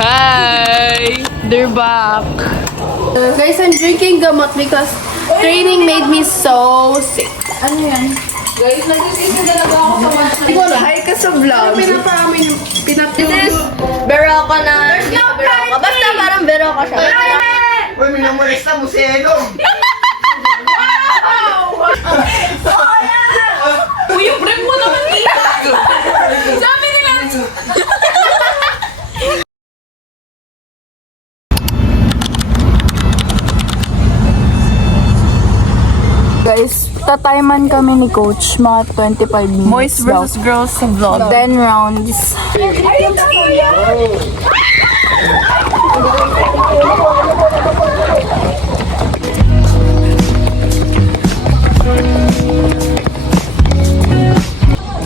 Hi! They're back. Guys, I'm drinking gamot because training made me so sick. Ano yan? Guys, nagsisisi talaga ako sa one. Hi ka sa vlog. Pinapamin yung This is Beroka na hindi siya Beroka. Basta parang Beroka siya. Uy, minamulista mo si Elong! Uy, yung break mo naman dito! Sabi nila! Guys, tatayman kami ni Coach mga 25 minutes Boys versus girls sa vlog. 10 rounds.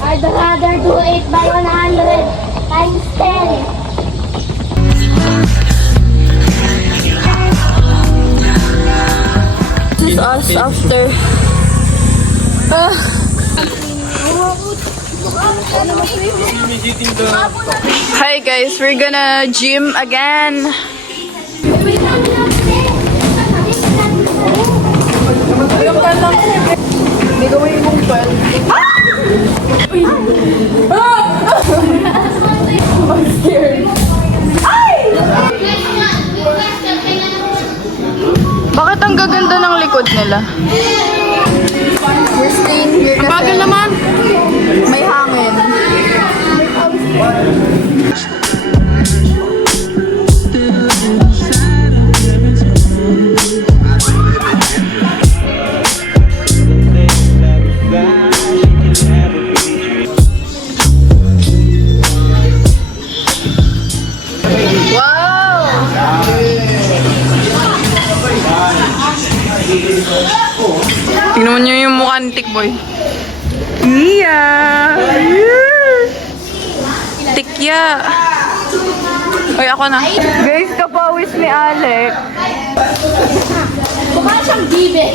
I'd rather do 8 by 100 times 10. This is us after. Hi guys, we're gonna gym again. Hindi ko may mong pan. I'm scared. Bakit ang gaganda ng likod nila? We're staying here kasi Bagal naman. may hangin. Tingnan mo niyo yung mukha ni Tikboy. Yeah! Tikya! Hoy, ako na. Guys, kapawis ni Alec. Kumain siyang bibe.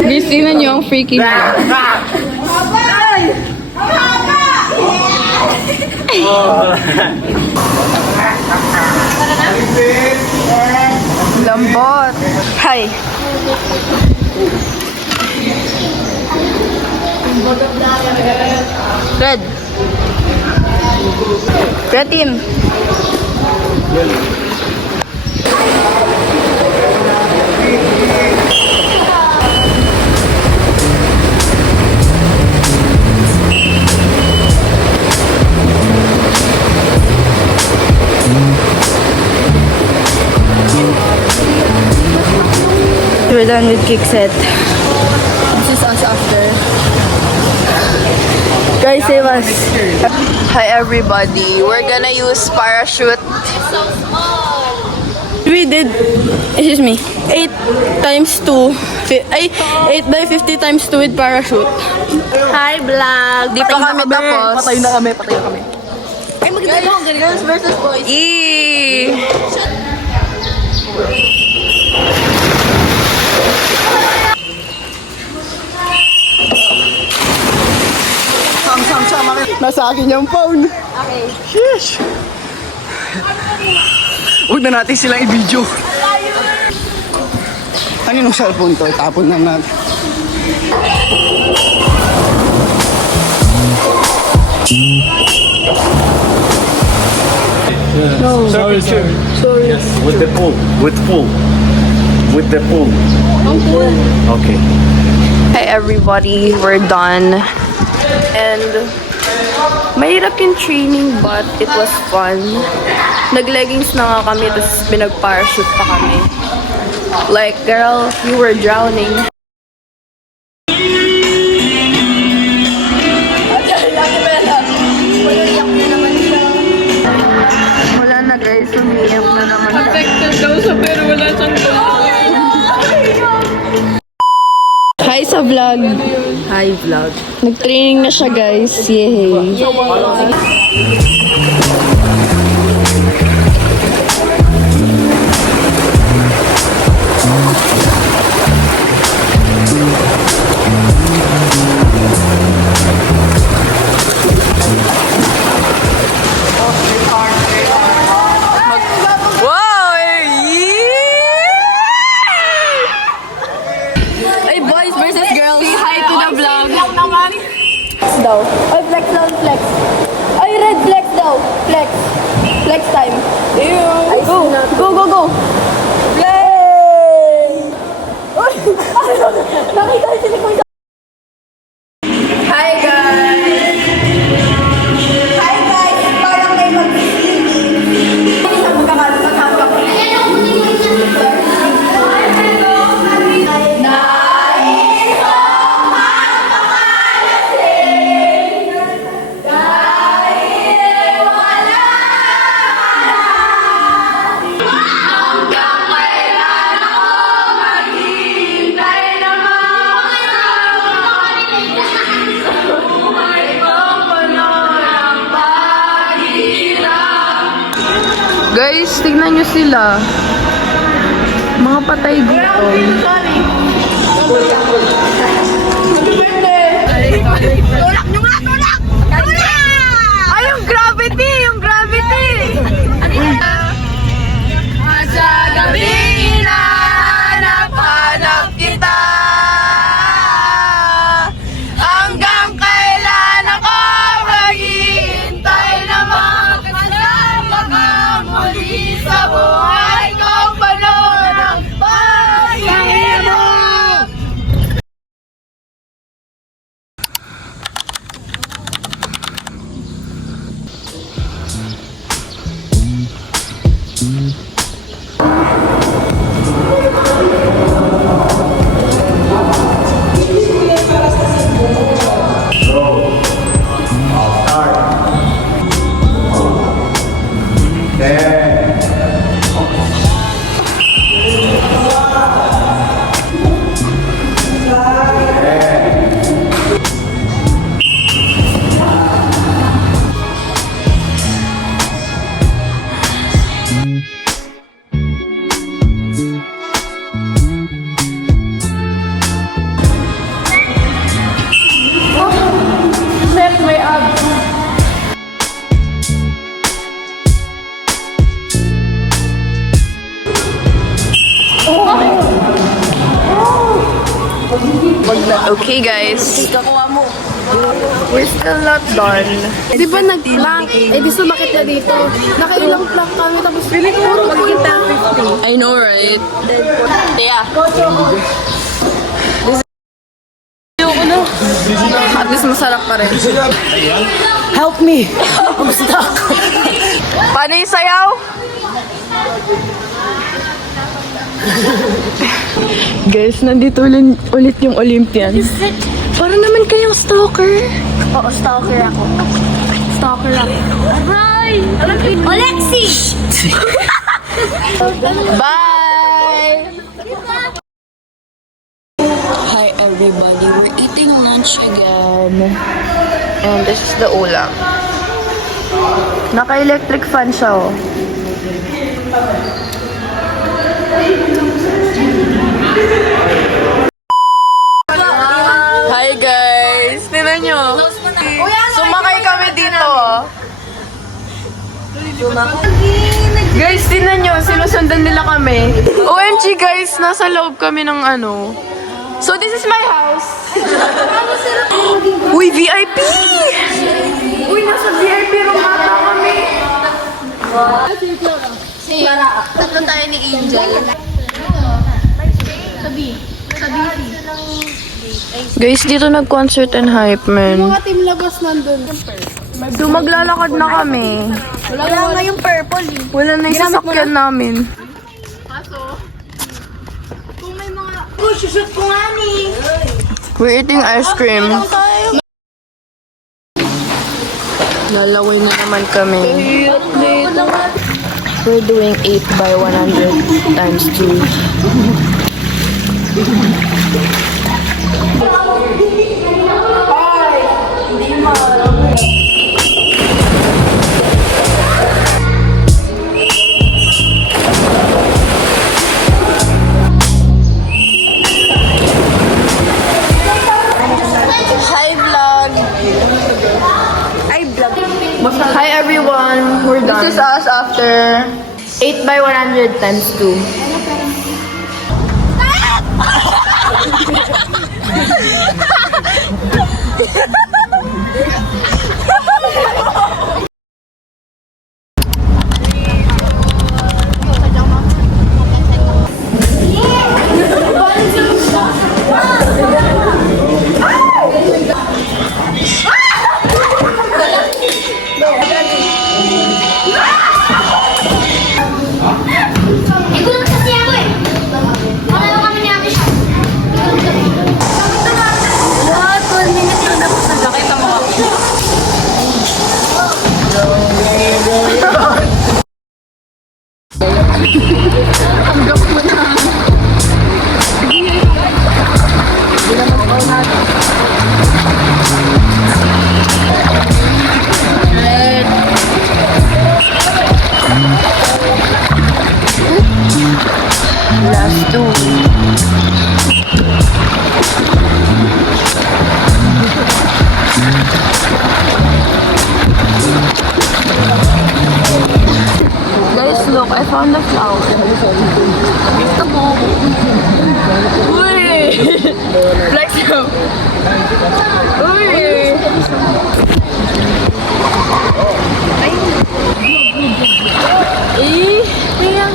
Guys, tingnan niyo ang freaky niya. Lambot. Hi. Red. Red team. We're done with kick set. This is us after. Guys, save us. Hi everybody. We're gonna use parachute. We did, excuse me, 8 times 2. 8 by 50 times 2 with parachute. Hi, vlog. Di pa kami tapos. Patay na kami. Ay, maganda ako. Girls versus boys. Eee! Nasa akin yung phone. Okay. Sheesh! Huwag na natin silang i-video. Ano yung cellphone to? Tapon na natin. Sorry, sir. Yes, with the pool. With pool. With the pool. Okay. Hi everybody, we're done. And mahirap yung training but it was fun. Nag-leggings na nga kami tapos pinag-parachute pa kami. Like, girl, you were drowning. Wala na guys, umiiyak na naman. Affected daw siya pero wala siyang Hi sa vlog. Hi vlog. Nag-training na siya guys. Yay. Guys, tignan nyo sila. Mga patay dito. Tulak nyo nga, tulak! Tulak! Ay, yung gravity! Yung gravity! Sa gabi hinahanap-hanap kita. Hanggang kailan ako maghihintay na makasama ka muli sa buhay ko. Panahon ng pag-ibig mo. Okay, guys. We're still not done. Di ba nag-plank? Eh, di sumakit na dito. Nakailang plank kami, tapos puro magiging 10:50. I know, right? Yeah. At least masarap pa rin. Help me! I'm stuck! Paano yung sayaw? Guys, nandito ulit yung Olympians. Para naman kayong stalker. Oo, stalker ako. Stalker ako. Aray! Alexi! Bye! Hi everybody, we're eating lunch again. And this is the ulam. Naka-electric fan siya, oh. Hi guys! Tignan nyo. Sumakay kami dito, oh. Guys, tignan nyo. Sinusundan nila kami. OMG guys, nasa loob kami ng ano. So this is my house. Uy, VIP! Uy, nasa VIP room ata kami. Tatlo tayo ni Angel. Guys, dito nag-concert and hype, man. Mga team labas nandun. So, maglalakad na kami. Wala nga yung purple eh. Wala na yung sasakyan namin. Uy, susut ko nga ni. We're eating ice cream. Lalaway na naman kami. We're doing 8 by 100 times 2. Hi everyone, we're done. This is us after 8 by 100 times 2. Ito lang kasi ako eh. Wala kami ni Ate Shah. What? 1 minute lang tapos na. found the flower. Gusto mo. Uy! Flex mo. Uy! Eh, ayan.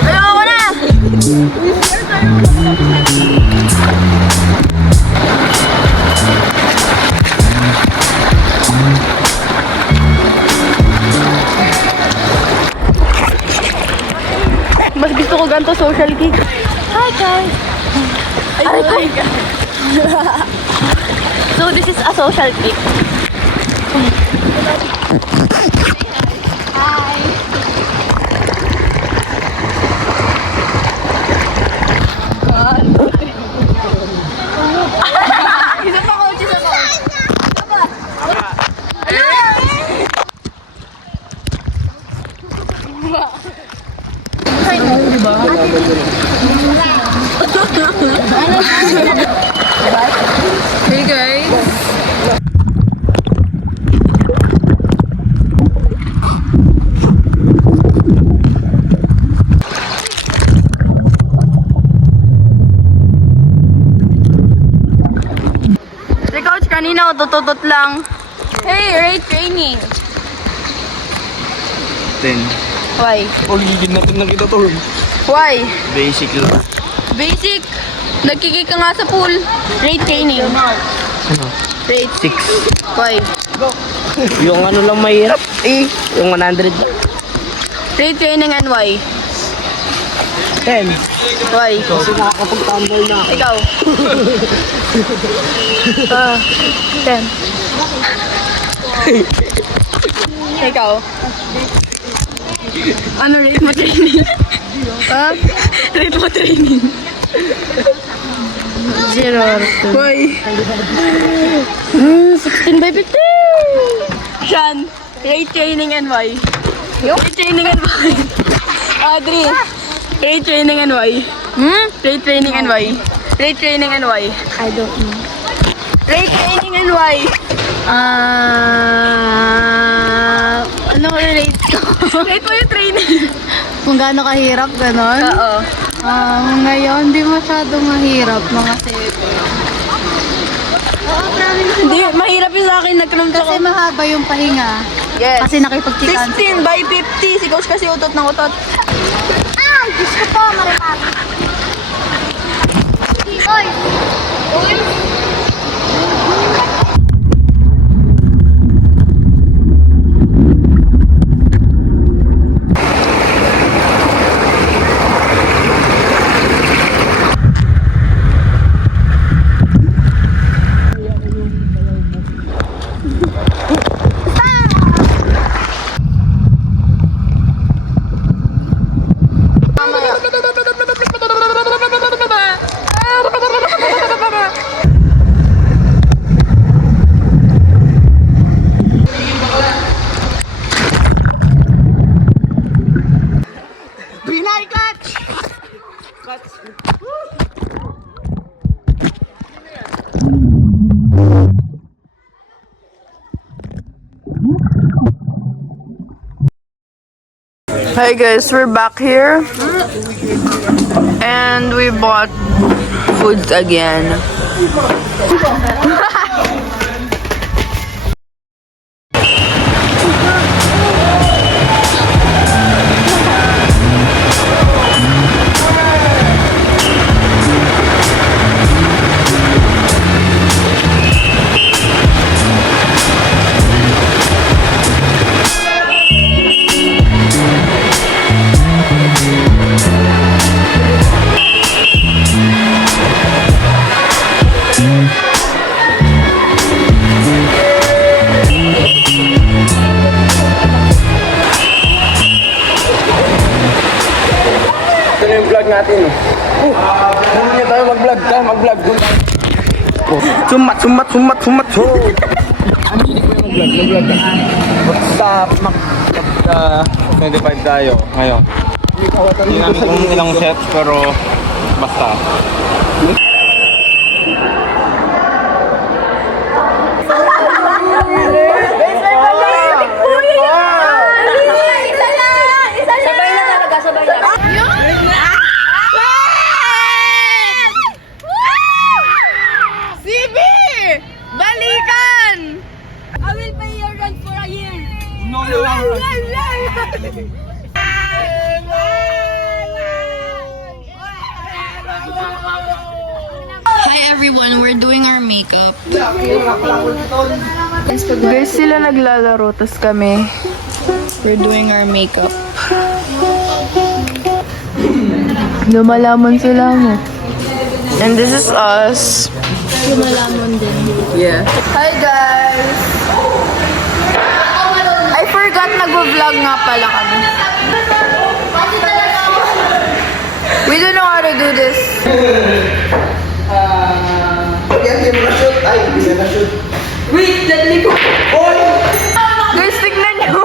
Ayoko na! Mas gusto ko ganito social gig. Hi guys! Hi guys! So this is a social gig. Hey guys! Si Coach kanina tututot lang. Hey, rate training. 10. Why? Oh, gigil natin na kita to. Why? Basic lang. Basic. Nagkikik ka nga sa pool. Rate training. Ano? Rate. 6. Why? Yung ano lang mahirap eh. Yung 100. Rate training and why? 10. Why? Kasi nakakapag-tumble na. Ikaw. 10. Ikaw. Ano rate mo training? Ha? Rate mo training. 0 or 2. Why? 16 by 50! Sean, rate training and why? Rate training and why? Audrey, rate training and why? Rate training and why? Rate training and why? I don't know. Rate training and why? Ano rate ko? Rate mo yung training. Kung gaano kahirap, ganon? Oo. Ngayon, di masyado mahirap, mga 7. Hindi, mahirap yung sa akin. Nagkaroon ako. Kasi mahaba yung pahinga. Yes. Kasi nakipagtikan. 16 by 50. Si Coach kasi utot ng utot. Ay, gusto ko, marimar. Oy! Uy! Hi guys, we're back here. And we bought foods again. Ito na yung vlog natin. Hindi tayo mag-vlog. Sumat. Ano hindi ko yung mag-vlog ka. Basta 25 tayo ngayon. Hindi namin kung ilang sets pero basta. Hi everyone, we're doing our makeup. Guys, sila naglalaro, tas kami. We're doing our makeup. Lumalaman sila mo. And this is us. Lumalamon din. Yeah. Hi guys! I forgot nag-vlog nga pala kami. We don't know how to do this. Wait, let me go. Guys, tignan nyo.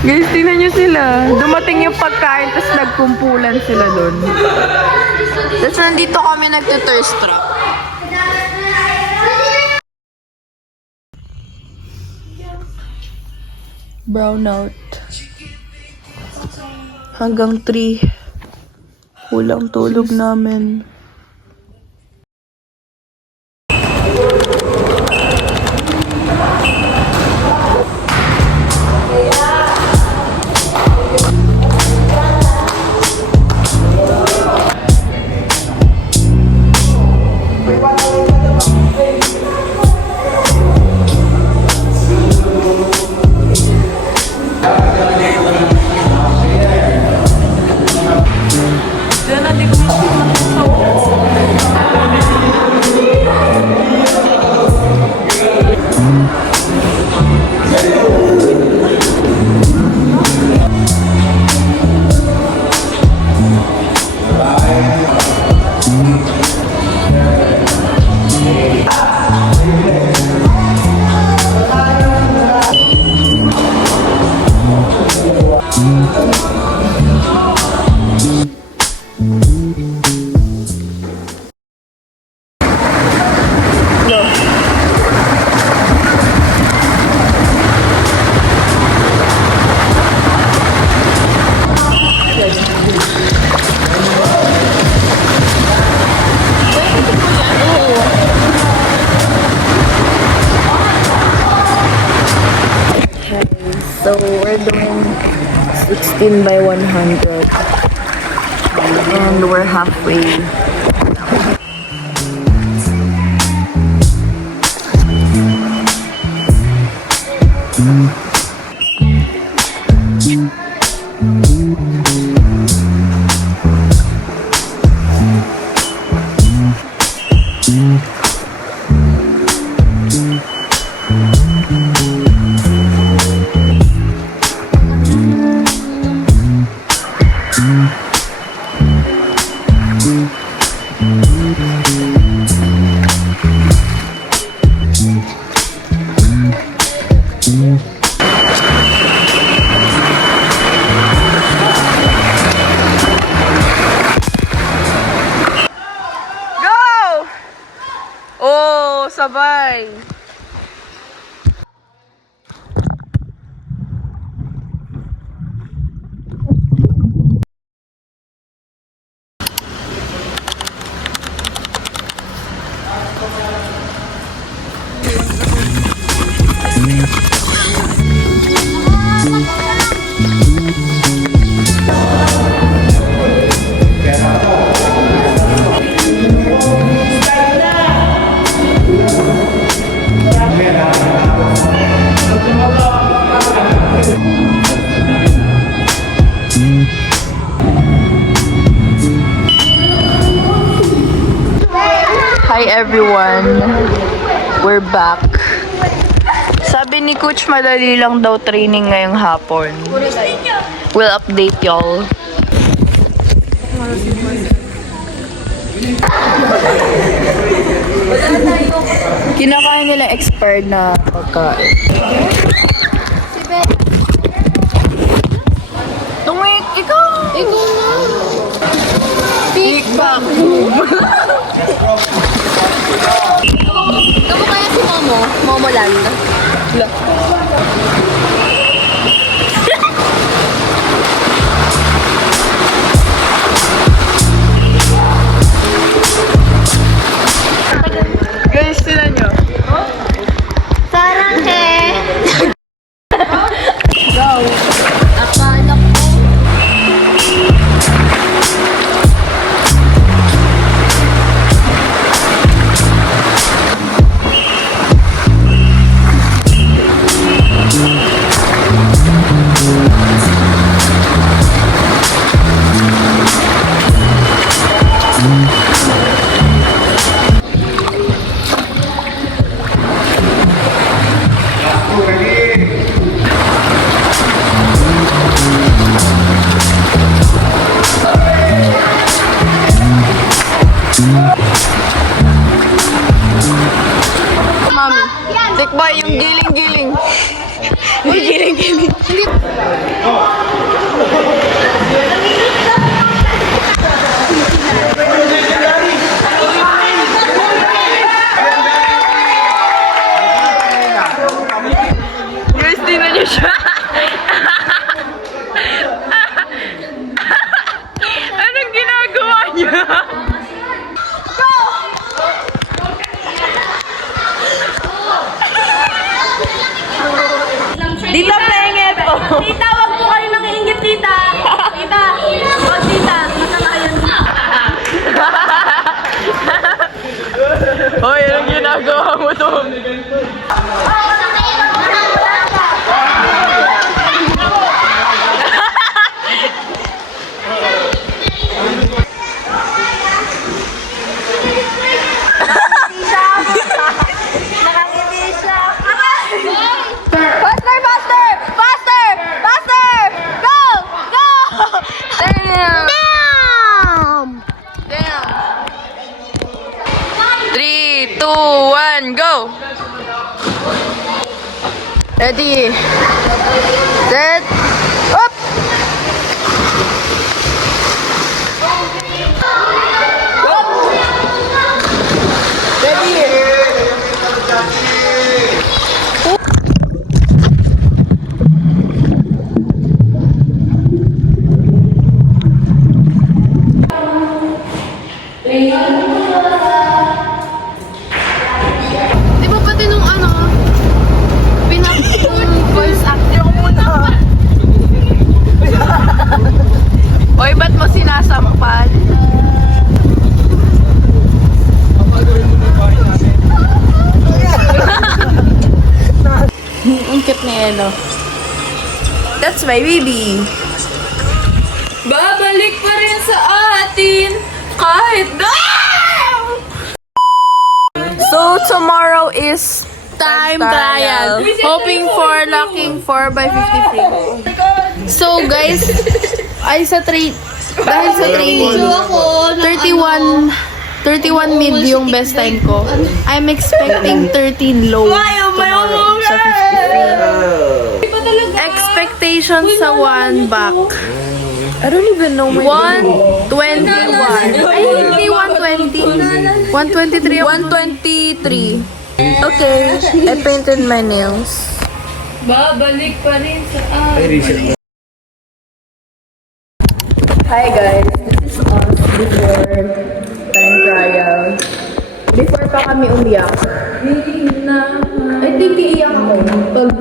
Guys, tignan nyo sila. Dumating yung pagkain, tapos nagkumpulan sila doon. Tapos nandito kami nagte-thirst trap. Brown out. Hanggang 3. Kulang tulog namin. So, we're doing 16 by 100. And we're halfway. Go! Oh, sabay. Hi everyone, we're back. Sabi ni Coach, madali lang daw training ngayong hapon. We'll update y'all. Kinakain nila expired na pagkain. Tungwik, ikaw! Ikaw na! Big back! Kamu kaya si Momo? Momo Land. Guys, sila nyo. Sarang Akala ko. Ready? Set. Up! Di ba pati nung ano, pinapong voice actor ko muna. Oy, ba't mo sinasampan? Ang cute ni Elo. That's my baby. Babalik pa rin sa atin kahit So, tomorrow is time trial. Hoping for locking 4 by 53. So guys, ay dahil sa training, 31 mid yung best time ko. I'm expecting 13 low tomorrow sa 53. Expectation sa 1 back. I don't even know my 121. Ay, hindi 120. 123. 123. Okay, I painted my nails. Babalik pa rin sa Hi guys, this is us before time trial. Before pa kami umiyak. I think iiyak ako pag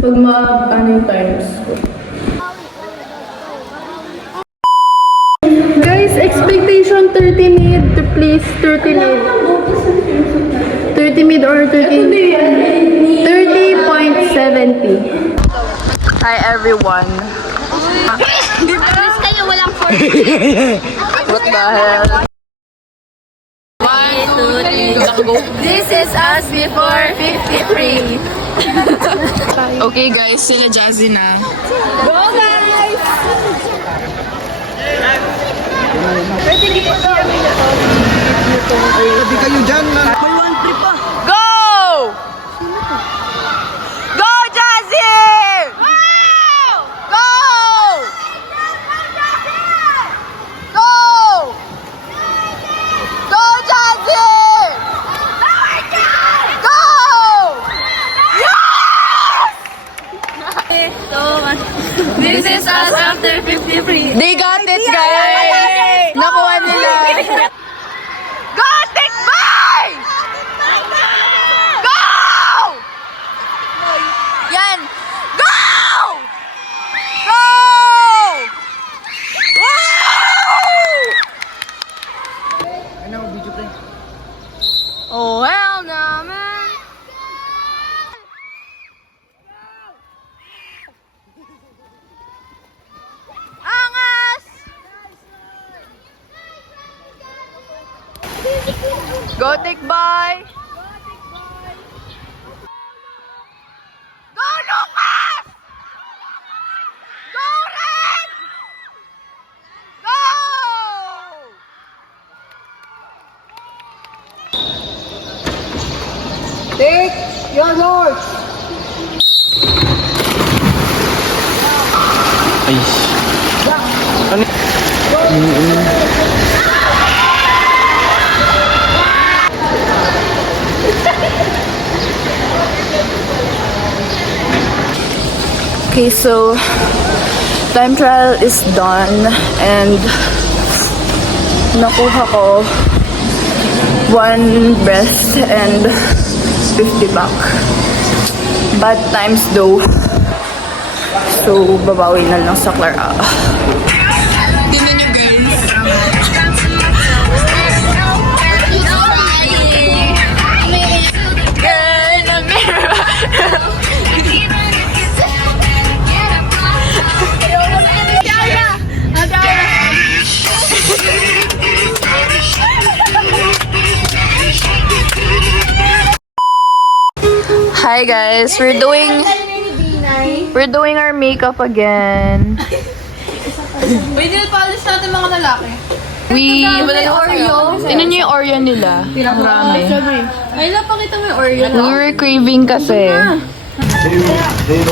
ano yung times ko. Guys, expectation 30 mid to please 30 mid. 30 mid or 30.70. Hi everyone. Please kayo, walang 4. What the hell? 1, 2, 3, go. This is us before 53. Okay guys, sila Jazzy na. Go guys! Hindi kayo dyan. Go! Go, Jazzy! Go! Go! Go, Jazzy! Go! This is us after 53. They got it, guys! Nakuha nila! Got it, bye! Go! Yan! Go! Go! Woo! Oh, hell no, man! Angas! Go take bye! Go Lucas! Go Red! Go! Take your notes. Okay, so time trial is done and nakuha ko 1 breast and 50 back. Bad times though. So, babawi na lang sa Clara. Tingnan nyo guys. Girl in the mirror. Hi guys, we're doing our makeup again. May nail polish natin mga lalaki. Wala na Oreo. Tingnan niyo yung Oreo nila. Marami. Ay, napakita mo yung Oreo. We were craving kasi. Hey,